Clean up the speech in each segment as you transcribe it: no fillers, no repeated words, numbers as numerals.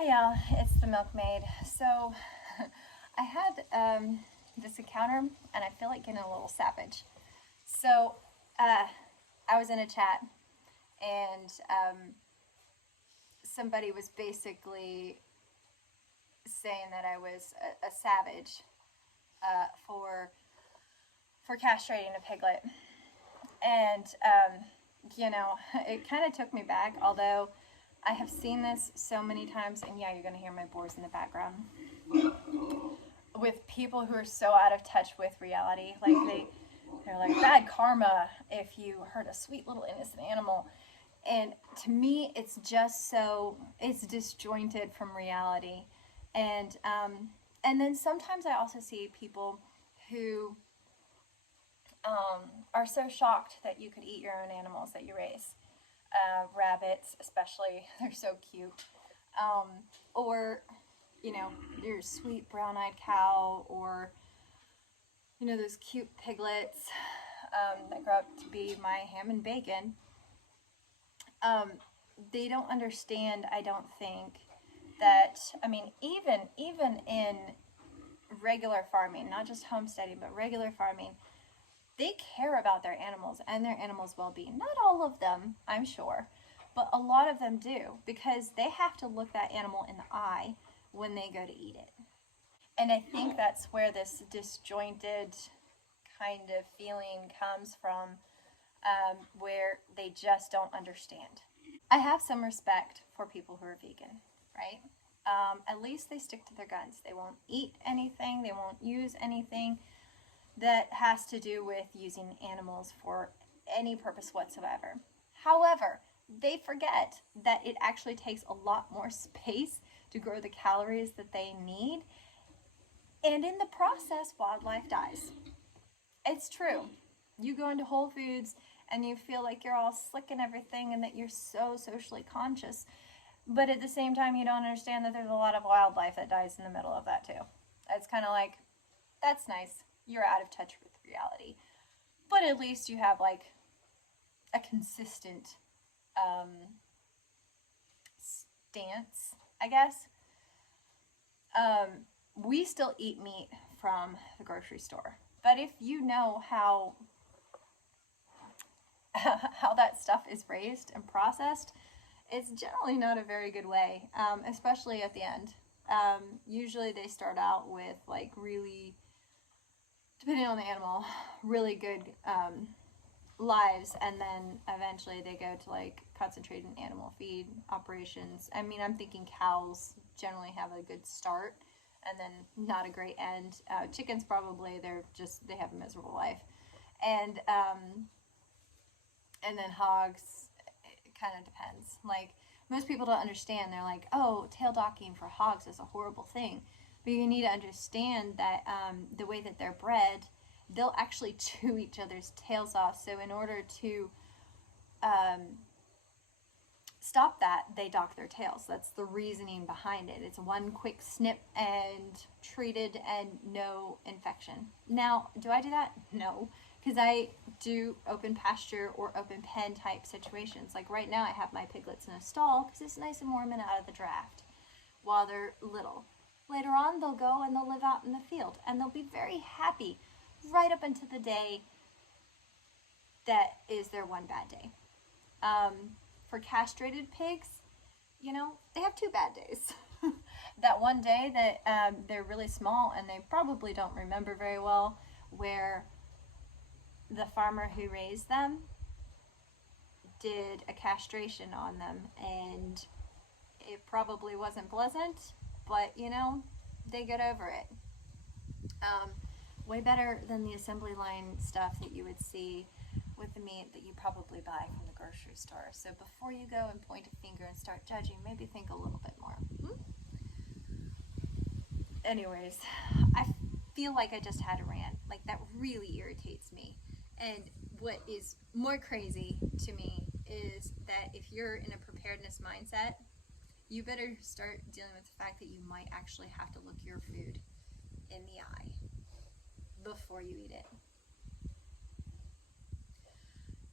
Hey y'all, it's the Milkmaid. So I had this encounter and I feel like getting a little savage. So I was in a chat and somebody was basically saying that I was a savage for castrating a piglet. And it kind of took me back, although I have seen this so many times, and yeah, you're going to hear my boars in the background, with people who are so out of touch with reality. Like they're like bad karma if you hurt a sweet little innocent animal. And to me, it's just it's disjointed from reality. And and then sometimes I also see people who are so shocked that you could eat your own animals that you raise. Rabbits, especially, they're so cute. Or, your sweet brown-eyed cow, or those cute piglets that grow up to be my ham and bacon. They don't understand, I don't think, that even in regular farming, not just homesteading, but regular farming, they care about their animals and their animals' well-being. Not all of them, I'm sure, but a lot of them do, because they have to look that animal in the eye when they go to eat it. And I think that's where this disjointed kind of feeling comes from, where they just don't understand. I have some respect for people who are vegan, right? At least they stick to their guns. They won't eat anything, they won't use anything that has to do with using animals for any purpose whatsoever. However, they forget that it actually takes a lot more space to grow the calories that they need, and in the process, wildlife dies. It's true. You go into Whole Foods and you feel like you're all slick and everything and that you're so socially conscious, but at the same time, you don't understand that there's a lot of wildlife that dies in the middle of that too. It's kind of like, that's nice. You're out of touch with reality. But at least you have like a consistent stance, I guess. We still eat meat from the grocery store. But if you know how how that stuff is raised and processed, it's generally not a very good way, especially at the end. Usually they start out with like really, depending on the animal, really good lives, and then eventually they go to like concentrated animal feed operations. I mean, I'm thinking cows generally have a good start and then not a great end. Chickens probably, they have a miserable life. And and then hogs, it kind of depends. Like, most people don't understand. They're like, oh, tail docking for hogs is a horrible thing. But you need to understand that the way that they're bred, they'll actually chew each other's tails off. So in order to stop that, they dock their tails. That's the reasoning behind it. It's one quick snip and treated and no infection. Now, do I do that? No, because I do open pasture or open pen type situations. Like right now I have my piglets in a stall because it's nice and warm and out of the draft while they're little. Later on they'll go and they'll live out in the field and they'll be very happy right up until the day that is their one bad day. For castrated pigs, they have two bad days. That one day that they're really small and they probably don't remember very well, where the farmer who raised them did a castration on them, and it probably wasn't pleasant, but they get over it. Way better than the assembly line stuff that you would see with the meat that you probably buy from the grocery store. So before you go and point a finger and start judging, maybe think a little bit more. Anyways, I feel like I just had a rant. Like, that really irritates me. And what is more crazy to me is that if you're in a preparedness mindset, you better start dealing with the fact that you might actually have to look your food in the eye before you eat it.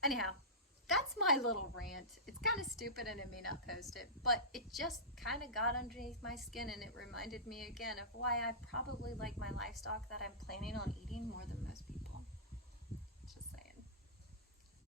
Anyhow, that's my little rant. It's kind of stupid and I may not post it, but it just kind of got underneath my skin and it reminded me again of why I probably like my livestock that I'm planning on eating more than most people.